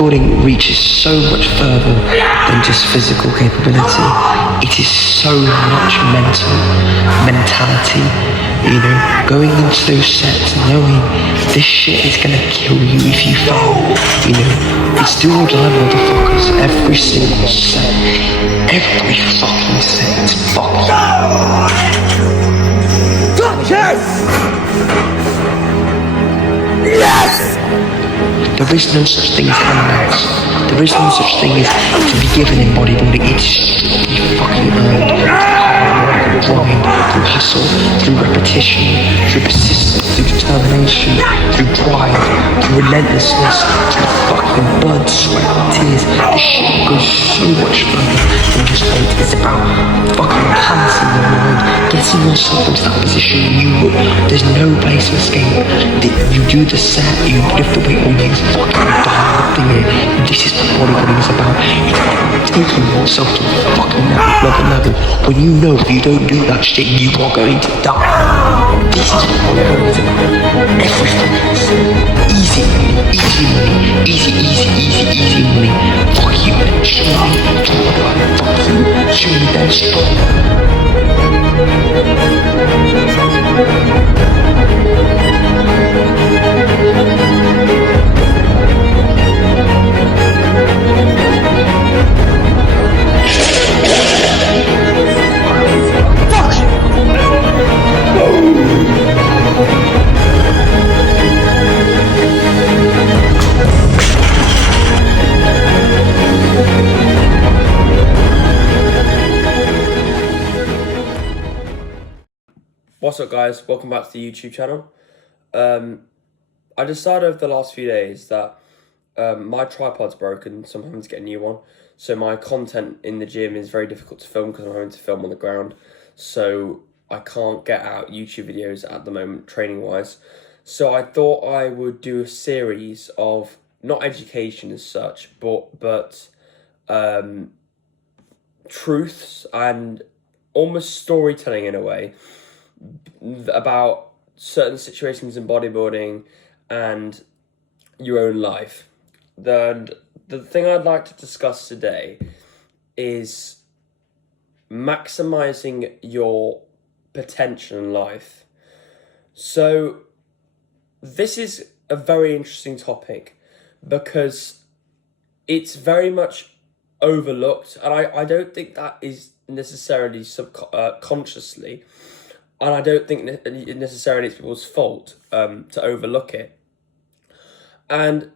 Bodybuilding reaches so much further than just physical capability. It is so much mentality, going into those sets knowing this shit is gonna kill you if you fail, it's do or die, motherfuckers. Every single set, every fucking set is fucking. Yes! Yes! There is no such thing as handouts. There is no such thing as to be given in bodybuilding. It's just to be fucking earned through hard work, grind, through hustle, through repetition, through persistence, through determination, through drive, through relentlessness, through fucking blood, sweat, and tears. This shit goes so much further than just weight. It's about fucking balancing your mind, getting yourself into that position. There's no place to escape. You do the set, you lift the weight on you, fucking die lifting it. This is what bodybuilding is about. It's taking yourself to a fucking another level. When you know if you don't do that shit, you are going to die. This is what bodybuilding is about. Everything is easy money, easy money. Fuck you, show me, fuck you, show me that shit. What's up, guys? Welcome back to the YouTube channel. I decided over the last few days that my tripod's broken, so I'm having to get a new one. So my content in the gym is very difficult to film because I'm having to film on the ground. So I can't get out YouTube videos at the moment, training-wise. So I thought I would do a series of, not education as such, but truths and almost storytelling in a way, about certain situations in bodybuilding and your own life. The thing I'd like to discuss today is maximizing your potential in life. So this is a very interesting topic because it's very much overlooked, and I don't think that is necessarily subconsciously. And I don't think necessarily it's people's fault to overlook it. And,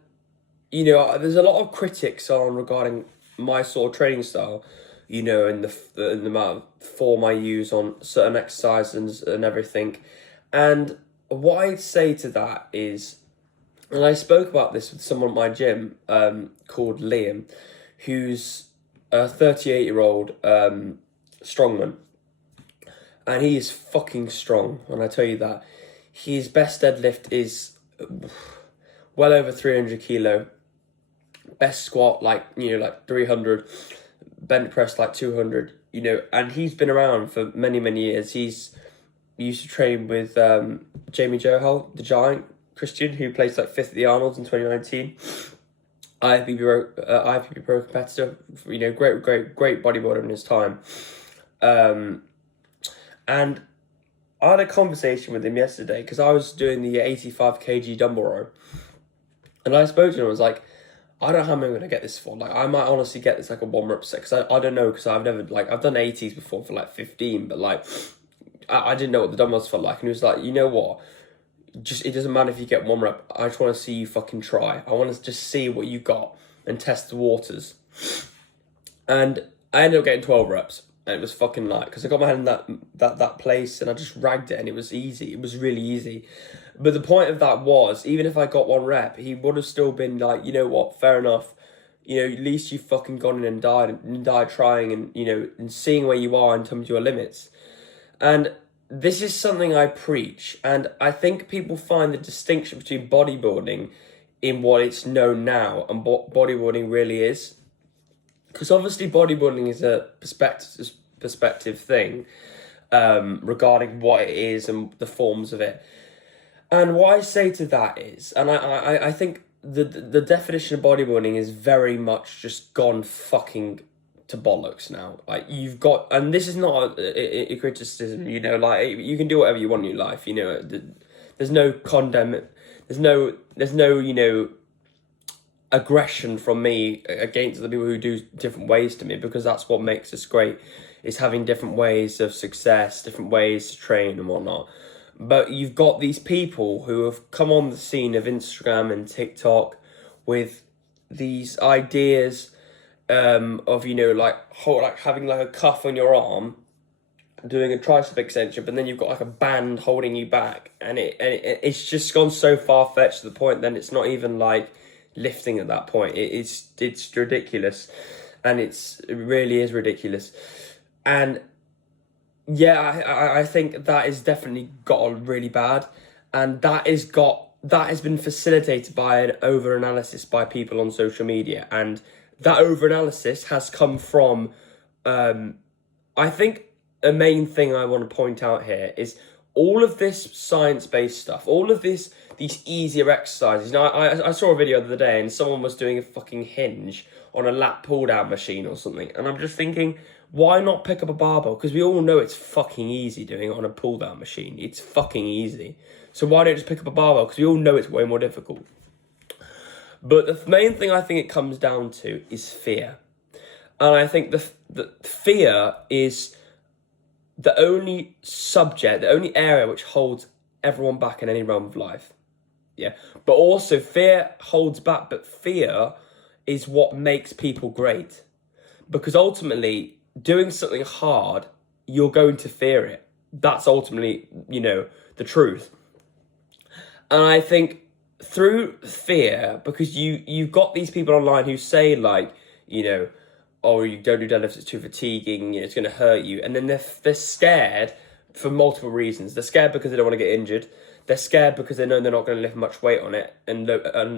there's a lot of critics regarding my sort of training style, and the amount of form I use on certain exercises and everything. And what I'd say to that is, and I spoke about this with someone at my gym called Liam, who's a 38-year-old strongman. And he is fucking strong, and I tell you that. His best deadlift is well over 300 kilo. Best squat, like 300. Bench press, like 200, And he's been around for many, many years. He used to train with Jamie Johal, the Giant, Christian, who placed like 5th at the Arnold's in 2019. IFBB Pro competitor, great bodybuilder in his time. And I had a conversation with him yesterday because I was doing the 85 kg dumbbell row. And I spoke to him, I was like, I don't know how I'm going to get this for. Like, I might honestly get this like a 1-rep set. Because I don't know, because I've never, I've done 80s before for like 15. But I didn't know what the dumbbells felt like. And he was like, you know what? It doesn't matter if you get 1 rep. I just want to see you fucking try. I want to just see what you got and test the waters. And I ended up getting 12 reps. And it was fucking light because I got my head in that place and I just ragged it and it was easy. It was really easy. But the point of that was, even if I got 1 rep, he would have still been like, you know what, fair enough. At least you've fucking gone in and died trying and, and seeing where you are in terms of your limits. And this is something I preach. And I think people find the distinction between bodybuilding in what it's known now and what bodybuilding really is. Because obviously bodybuilding is a perspective thing regarding what it is and the forms of it. And what I say to that is, and I think the definition of bodybuilding is very much just gone fucking to bollocks now. Like, you've got, and this is not a criticism, you know, like, you can do whatever you want in your life, you know, there's no there's no, you know, aggression from me against the people who do different ways to me, because that's what makes us great, is having different ways of success, different ways to train and whatnot. But you've got these people who have come on the scene of Instagram and TikTok with these ideas of, you know, like having like a cuff on your arm, doing a tricep extension, but then you've got like a band holding you back, and it's just gone so far fetched to the point then it's not even like lifting at that point. It's ridiculous, and it really is ridiculous. And yeah, I think that is definitely got really bad, and that has been facilitated by an over-analysis by people on social media, and that over-analysis has come from, I think a main thing I want to point out here is all of this science-based stuff, all of these easier exercises. Now, I saw a video the other day and someone was doing a fucking hinge on a lat pull-down machine or something, and I'm just thinking, why not pick up a barbell? Because we all know it's fucking easy doing it on a pull-down machine. It's fucking easy. So why don't you just pick up a barbell? Because we all know it's way more difficult. But the main thing I think it comes down to is fear. And I think the fear is the only subject, the only area which holds everyone back in any realm of life. Yeah. But also fear holds back, but fear is what makes people great. Because ultimately, doing something hard, you're going to fear it. That's ultimately, you know, the truth. And I think through fear, because you've got these people online who say, like, you know, oh, you don't do deadlifts, it's too fatiguing, you know, it's going to hurt you. And then they're scared for multiple reasons. They're scared because they don't want to get injured. They're scared because they know they're not going to lift much weight on it. And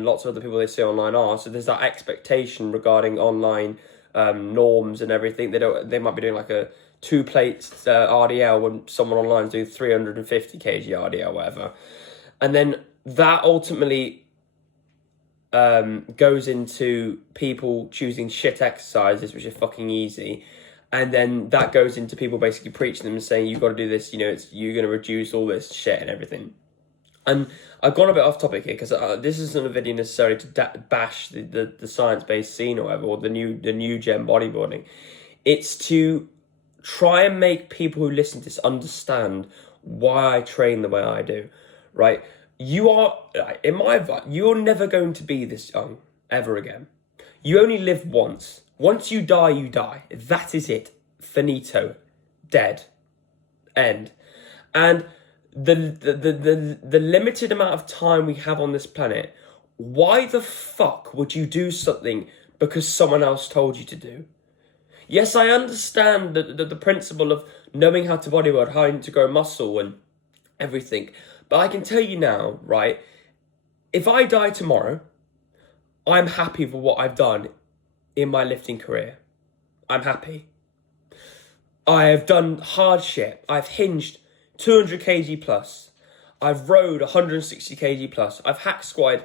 lots of other people they see online are. So there's that expectation regarding online norms and everything. They might be doing like a 2 plates RDL when someone online is doing 350 kg RDL, whatever. And then that ultimately goes into people choosing shit exercises, which are fucking easy. And then that goes into people basically preaching them and saying, you've got to do this, you know, you're going to reduce all this shit and everything. And I've gone a bit off topic here, because this isn't a video necessarily to bash the science-based scene or whatever, or the new gen bodybuilding. It's to try and make people who listen to this understand why I train the way I do, right? You are, in my advice, you're never going to be this young ever again. You only live once. Once you die, you die. That is it. Finito. Dead. End. And the limited amount of time we have on this planet, why the fuck would you do something because someone else told you to do? Yes, I understand the principle of knowing how to bodybuild, how to grow muscle and everything. But I can tell you now, right, if I die tomorrow, I'm happy for what I've done in my lifting career. I'm happy. I have done hard shit. I've hinged 200 kg plus. I've rowed 160 kg plus. I've hack squatted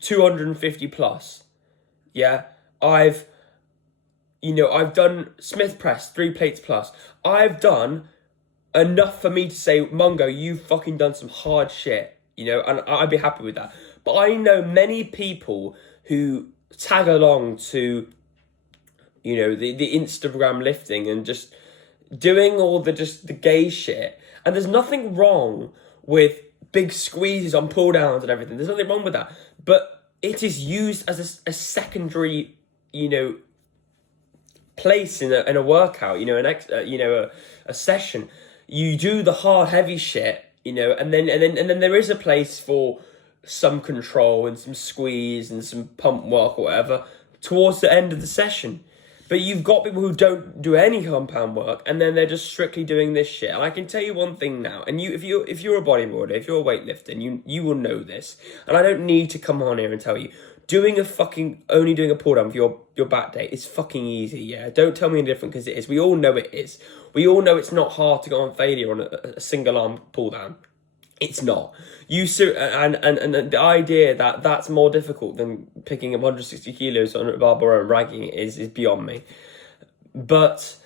250 plus. Yeah. I've done Smith press 3 plates plus. I've done enough for me to say, Mungo, you've fucking done some hard shit, you know, and I'd be happy with that. But I know many people who tag along to, you know, the Instagram lifting and just doing all the gay shit. And there's nothing wrong with big squeezes on pull downs and everything. There's nothing wrong with that. But it is used as a secondary, you know, place in a workout, you know, a session. You do the hard, heavy shit, you know, and then there is a place for some control and some squeeze and some pump work or whatever towards the end of the session. But you've got people who don't do any compound work, and then they're just strictly doing this shit. And I can tell you one thing now, and if you're a bodybuilder, if you're a weightlifter, and you will know this, and I don't need to come on here and tell you, only doing a pull down for your back day is fucking easy, yeah? Don't tell me any different, because it is. We all know it is. We all know it's not hard to go on failure on a single arm pull down. It's not. And the idea that that's more difficult than picking up 160 kilos on a barbell and ragging it is beyond me. But,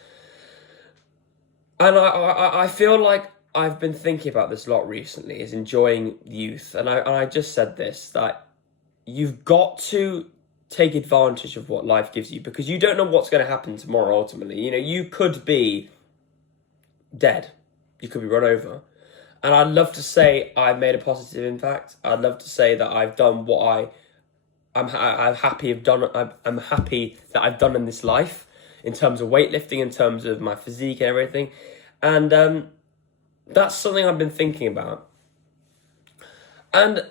and I feel like I've been thinking about this a lot recently, is enjoying youth. And I just said this, that you've got to take advantage of what life gives you, because you don't know what's going to happen tomorrow ultimately. You know, you could be dead. You could be run over. And I'd love to say I've made a positive impact. I'd love to say that I've done what I'm happy I'm happy that I've done in this life, in terms of weightlifting, in terms of my physique and everything. And that's something I've been thinking about. And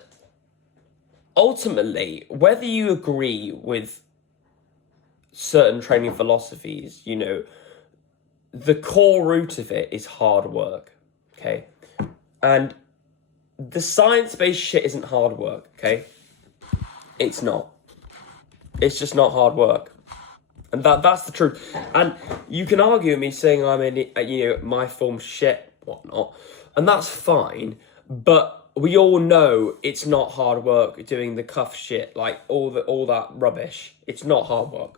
ultimately, whether you agree with certain training philosophies, you know, the core root of it is hard work, okay? And the science-based shit isn't hard work, okay? It's not. It's just not hard work. And that's the truth. And you can argue with me saying I'm in, you know, my form's shit, whatnot, and that's fine, but we all know it's not hard work doing the cuff shit, like all that rubbish. It's not hard work.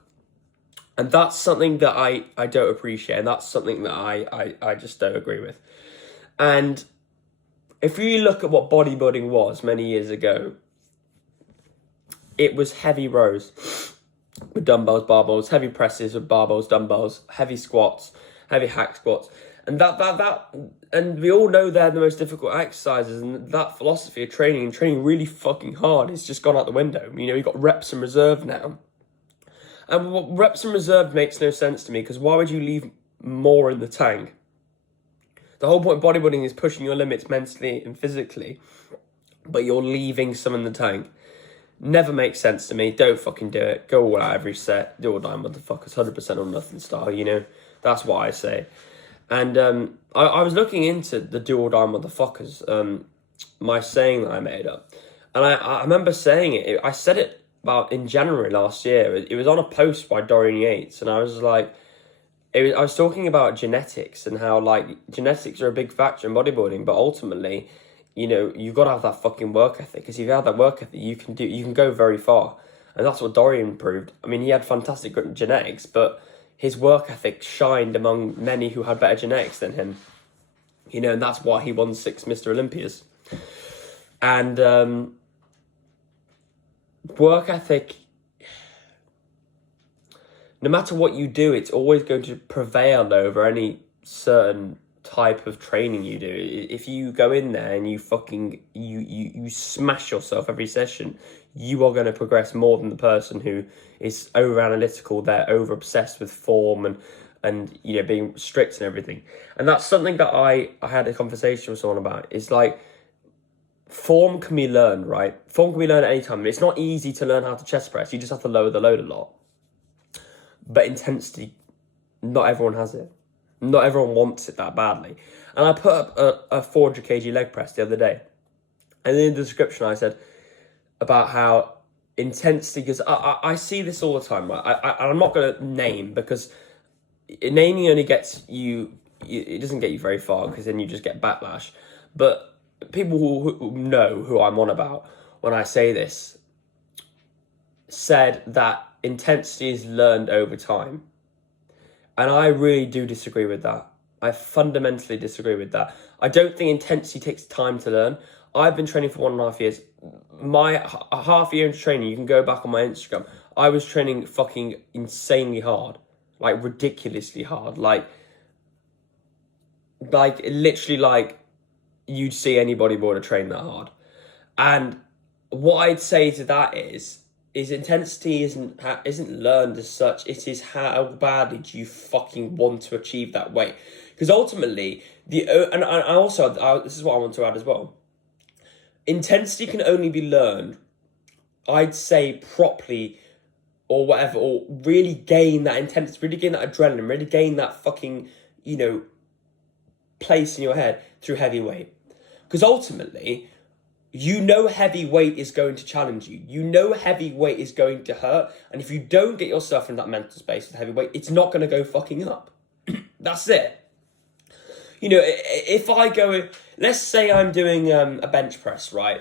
And that's something that I don't appreciate, and that's something that I just don't agree with. And if you look at what bodybuilding was many years ago, it was heavy rows with dumbbells, barbells, heavy presses with barbells, dumbbells, heavy squats, heavy hack squats. And and we all know they're the most difficult exercises, and that philosophy of training and training really fucking hard has just gone out the window. You know, you've got reps and reserve now. And what reps and reserve makes no sense to me, because why would you leave more in the tank? The whole point of bodybuilding is pushing your limits mentally and physically, but you're leaving some in the tank. Never makes sense to me. Don't fucking do it. Go all out every set. Do or die, motherfuckers. 100% or nothing style, you know? That's what I say. And I was looking into the do or die, motherfuckers, my saying that I made up. And I remember saying it. I said it about in January last year. It was on a post by Dorian Yates, and I was like, I was talking about genetics and how, like, genetics are a big factor in bodybuilding, but ultimately, you know, you've got to have that fucking work ethic, because if you have that work ethic, you can go very far. And that's what Dorian proved. I mean, he had fantastic genetics, but his work ethic shined among many who had better genetics than him. You know, and that's why he won 6 Mr. Olympias. And work ethic, no matter what you do, it's always going to prevail over any certain type of training you do. If you go in there and you fucking you smash yourself every session, you are going to progress more than the person who is over analytical. They're over obsessed with form and you know, being strict and everything. And that's something that I had a conversation with someone about. It's like, form can be learned, right? Form can be learned at any time. It's not easy to learn how to chest press. You just have to lower the load a lot. But intensity, not everyone has it. Not everyone wants it that badly. And I put up a 400 kg leg press the other day. And in the description I said about how intensity, because I see this all the time, right? I'm not going to name, because naming only gets you, it doesn't get you very far, because then you just get backlash. But people who know who I'm on about when I say this said that intensity is learned over time. And I really do disagree with that. I fundamentally disagree with that. I don't think intensity takes time to learn. I've been training for 1.5 years. My half year into training, you can go back on my Instagram. I was training fucking insanely hard. Like, ridiculously hard. Like literally, like, you'd see any bodybuilder train that hard. And what I'd say to that is intensity isn't learned as such. It is how badly do you fucking want to achieve that weight. Because ultimately, this is what I want to add as well. Intensity can only be learned, I'd say, properly, or whatever, or really gain that intensity, really gain that adrenaline, really gain that fucking, you know, place in your head through heavy weight. Because ultimately, you know heavy weight is going to challenge you. You know heavy weight is going to hurt. And if you don't get yourself in that mental space with heavy weight, it's not going to go fucking up. That's it. You know, if I go, let's say I'm doing a bench press, right?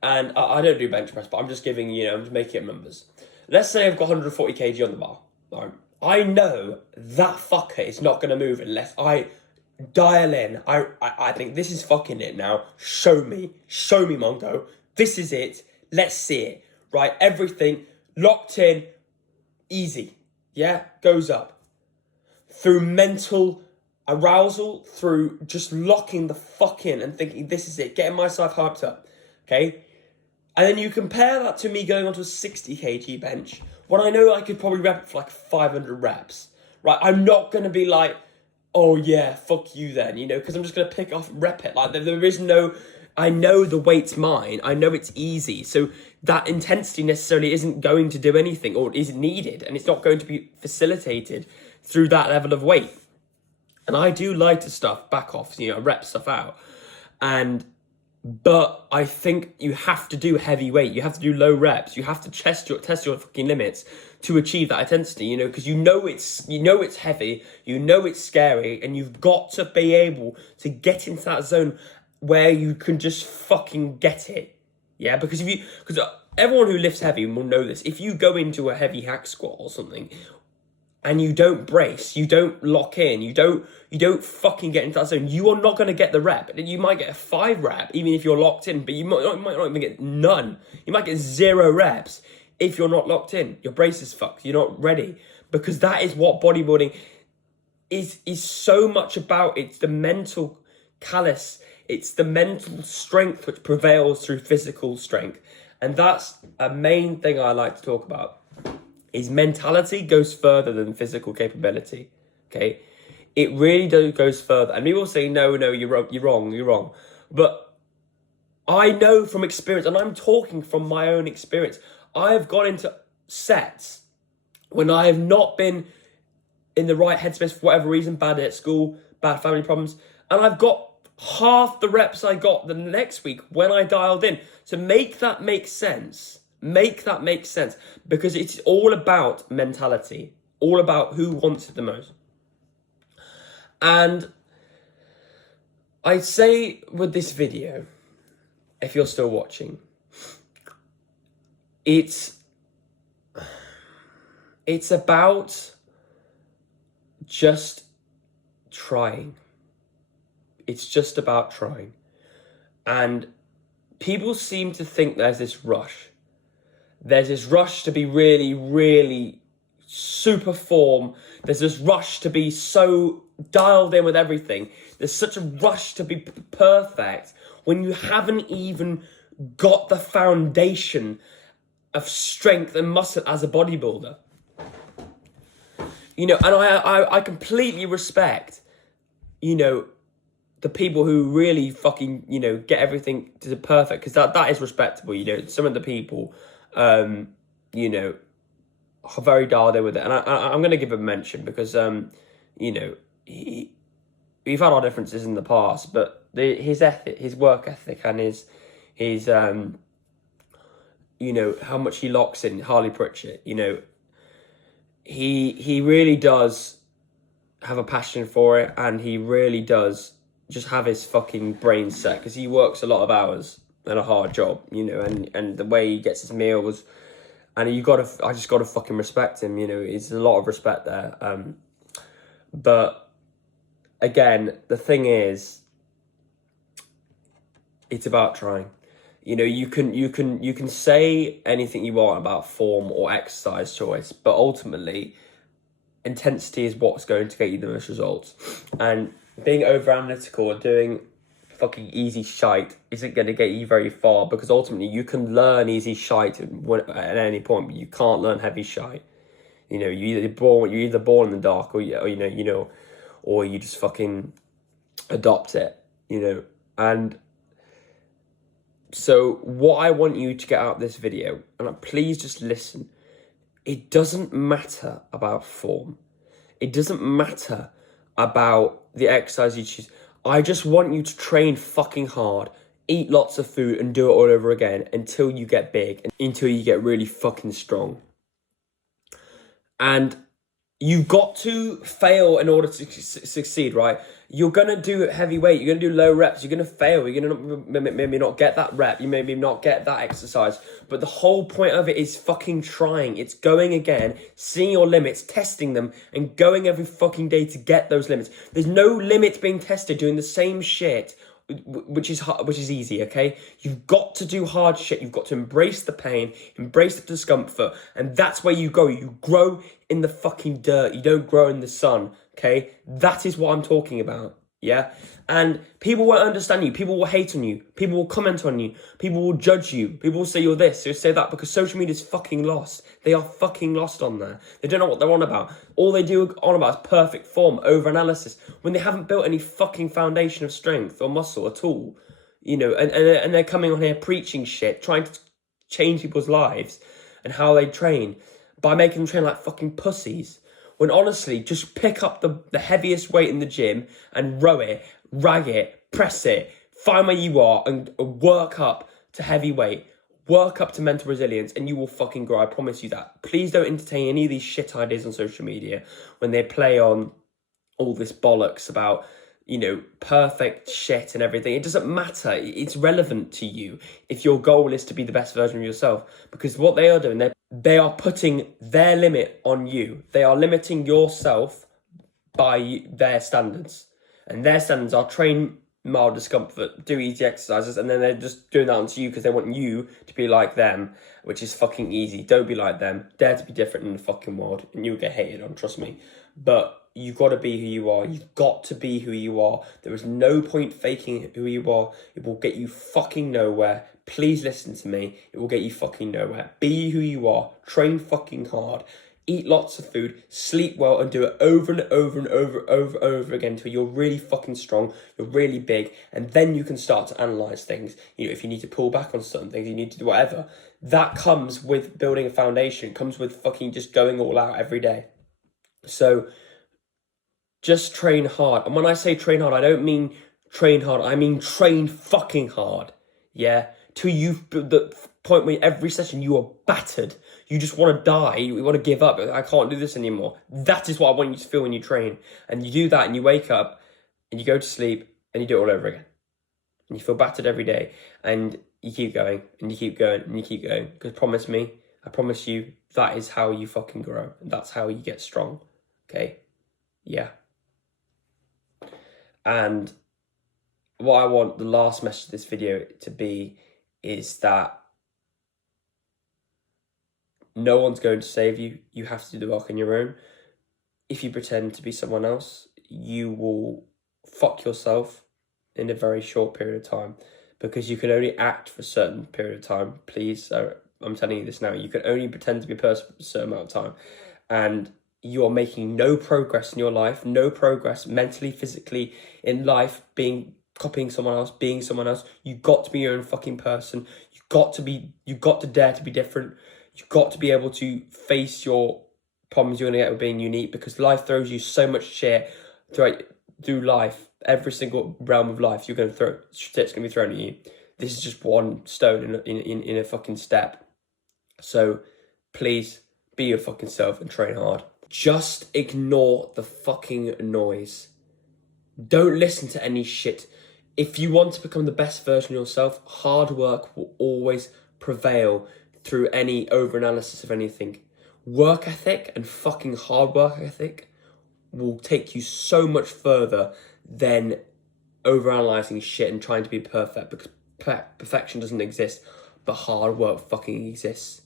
And I don't do bench press, but I'm just giving, you know, I'm just making up numbers. Let's say I've got 140 kg on the bar. Right? I know that fucker is not going to move unless I dial in. I think this is fucking it now. Show me, Mongo. This is it. Let's see it. Right? Everything locked in, easy. Yeah? Goes up. Through mental arousal, through just locking the fuck in and thinking this is it, getting myself hyped up. Okay? And then you compare that to me going onto a 60 kg bench, when I know I could probably rep it for like 500 reps, right? I'm not going to be like, oh yeah, fuck you then, you know, because I'm just going to pick off and rep it. Like there is no, I know the weight's mine. I know it's easy. So that intensity necessarily isn't going to do anything or isn't needed. And it's not going to be facilitated through that level of weight. And I do lighter stuff, back off, you know, rep stuff out. But I think you have to do heavy weight. You have to do low reps. You have to test your fucking limits to achieve that intensity, you know, because you know it's heavy, you know it's scary, and you've got to be able to get into that zone where you can just fucking get it. Yeah, because because everyone who lifts heavy will know this. If you go into a heavy hack squat or something, and you don't brace, you don't lock in, you don't fucking get into that zone, you are not going to get the rep. You might get a 5 rep, even if you're locked in, but you might not even get none. You might get 0 reps if you're not locked in. Your brace is fucked. You're not ready. Because that is what bodybuilding is so much about. It's the mental callous. It's the mental strength which prevails through physical strength. And that's a main thing I like to talk about. Is mentality goes further than physical capability, okay? It really goes further. And people say, no, you're wrong. But I know from experience, and I'm talking from my own experience, I have gone into sets when I have not been in the right headspace for whatever reason, bad at school, bad family problems, and I've got half the reps I got the next week when I dialed in. To make that make sense, because it's all about mentality, all about who wants it the most. And I'd say with this video, if you're still watching, it's about just trying. It's just about trying. And people seem to think there's this rush. There's this rush to be really, really super form. There's this rush to be so dialed in with everything. There's such a rush to be perfect when you haven't even got the foundation of strength and muscle as a bodybuilder. You know, and I completely respect, you know, the people who really fucking, you know, get everything to the perfect, because that is respectable. You know, some of the people, you know, are very dialed in with it. And I'm going to give a mention because, you know, we've had our differences in the past, but his ethic, his work ethic, and his you know, how much he locks in, Harley Pritchett, you know, he really does have a passion for it, and he really does just have his fucking brain set, because he works a lot of hours and a hard job, you know, and the way he gets his meals, and I just gotta fucking respect him, you know. There's a lot of respect there. But again, the thing is, it's about trying. You know, you can say anything you want about form or exercise choice, but ultimately, intensity is what's going to get you the most results. And being over analytical and doing fucking easy shite isn't going to get you very far, because ultimately you can learn easy shite at any point, but you can't learn heavy shite. You know, you're either born in the dark, or you know, or you just fucking adopt it. You know, and so what I want you to get out of this video, and please just listen, it doesn't matter about form. It doesn't matter about the exercise you choose. I just want you to train fucking hard, eat lots of food, and do it all over again until you get big, until you get really fucking strong. And You've got to fail in order to succeed, right? You're going to do heavyweight, you're going to do low reps, you're going to fail, you're going to maybe not get that rep, you maybe not get that exercise, but the whole point of it is fucking trying. It's going again, seeing your limits, testing them, and going every fucking day to get those limits. There's no limit being tested doing the same shit, which is easy, okay? You've got to do hard shit. You've got to embrace the pain, embrace the discomfort, and that's where you go. You grow in the fucking dirt. You don't grow in the sun, okay? That is what I'm talking about, yeah? And people won't understand you. People will hate on you. People will comment on you. People will judge you. People will say you're this, they'll say that, because social media is fucking lost. They are fucking lost on there. They don't know what they're on about. All they do on about is perfect form, over-analysis, when they haven't built any fucking foundation of strength or muscle at all. You know, and they're coming on here preaching shit, trying to change people's lives and how they train by making them train like fucking pussies. When honestly, just pick up the heaviest weight in the gym and row it, rag it, press it, find where you are and work up to heavy weight, work up to mental resilience, and you will fucking grow. I promise you that. Please don't entertain any of these shit ideas on social media when they play on all this bollocks about, you know, perfect shit and everything. It doesn't matter. It's relevant to you if your goal is to be the best version of yourself, because what they are doing, they are putting their limit on you. They are limiting yourself by their standards, and their standards are train mild discomfort, do easy exercises, and then they're just doing that onto you because they want you to be like them, which is fucking easy. Don't be like them. Dare to be different in the fucking world, and you'll get hated on, trust me. But you've got to be who you are. You've got to be who you are. There is no point faking who you are. It will get you fucking nowhere. Please listen to me. It will get you fucking nowhere. Be who you are. Train fucking hard. Eat lots of food, sleep well, and do it over and over and over again until you're really fucking strong, you're really big, and then you can start to analyse things. You know, if you need to pull back on certain things, you need to do whatever. That comes with building a foundation. It comes with fucking just going all out every day. So just train hard. And when I say train hard, I don't mean train hard. I mean train fucking hard. Yeah? Till you've the point where every session you are battered. You just want to die. You want to give up. I can't do this anymore. That is what I want you to feel when you train. And you do that and you wake up and you go to sleep and you do it all over again. And you feel battered every day. And you keep going and you keep going and you keep going. Because promise me, I promise you, that is how you fucking grow. And that's how you get strong. Okay? Yeah. And what I want the last message of this video to be is that no one's going to save you. You have to do the work on your own. If you pretend to be someone else, you will fuck yourself in a very short period of time, because you can only act for a certain period of time. Please, I'm telling you this now. You can only pretend to be a person for a certain amount of time. And you are making no progress in your life, no progress mentally, physically, in life, copying someone else, being someone else. You've got to be your own fucking person. You've got to dare to be different. You've got to be able to face your problems you're going to get with being unique, because life throws you so much shit through life. Every single realm of life, shit's going to be thrown at you. This is just one stone in a fucking step. So please be your fucking self and train hard. Just ignore the fucking noise. Don't listen to any shit. If you want to become the best version of yourself, hard work will always prevail through any over-analysis of anything. Work ethic and fucking hard work ethic will take you so much further than over-analysing shit and trying to be perfect, because perfection doesn't exist, but hard work fucking exists.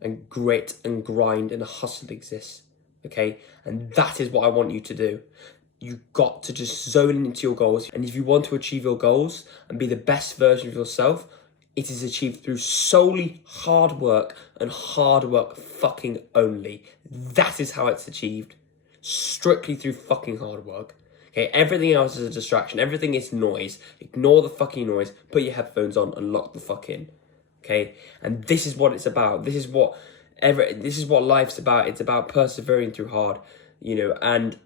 And grit and grind and hustle exists, okay? And that is what I want you to do. You've got to just zone into your goals. And if you want to achieve your goals and be the best version of yourself, it is achieved through solely hard work and hard work fucking only. That is how it's achieved. Strictly through fucking hard work. Okay, everything else is a distraction. Everything is noise. Ignore the fucking noise. Put your headphones on and lock the fuck in. Okay, and this is what it's about. This is what life's about. It's about persevering through hard, you know, and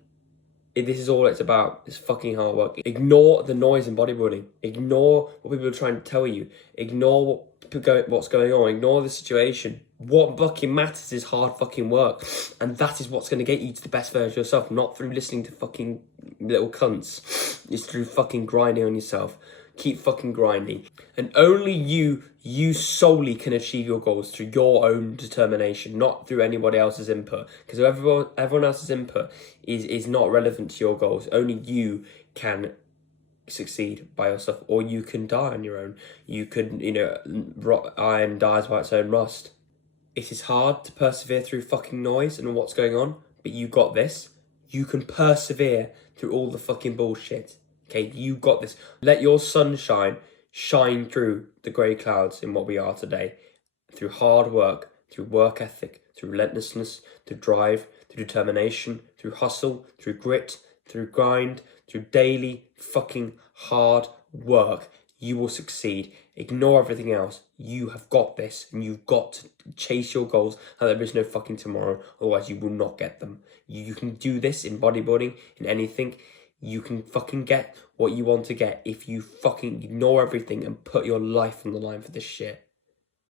this is all it's about. It's fucking hard work. Ignore the noise in bodybuilding. Ignore what people are trying to tell you. Ignore what what's going on. Ignore the situation. What fucking matters is hard fucking work, and that is what's going to get you to the best version of yourself. Not through listening to fucking little cunts. It's through fucking grinding on yourself. Keep fucking grinding, and only you solely can achieve your goals through your own determination, not through anybody else's input. Because everyone else's input is not relevant to your goals. Only you can succeed by yourself, or you can die on your own. You could, iron dies by its own rust. It is hard to persevere through fucking noise and what's going on, but you got this. You can persevere through all the fucking bullshit. Okay, you got this. Let your sunshine shine through the grey clouds in what we are today. Through hard work, through work ethic, through relentlessness, through drive, through determination, through hustle, through grit, through grind, through daily fucking hard work. You will succeed. Ignore everything else. You have got this, and you've got to chase your goals, and there is no fucking tomorrow, otherwise you will not get them. You can do this in bodybuilding, in anything. You can fucking get what you want to get if you fucking ignore everything and put your life on the line for this shit.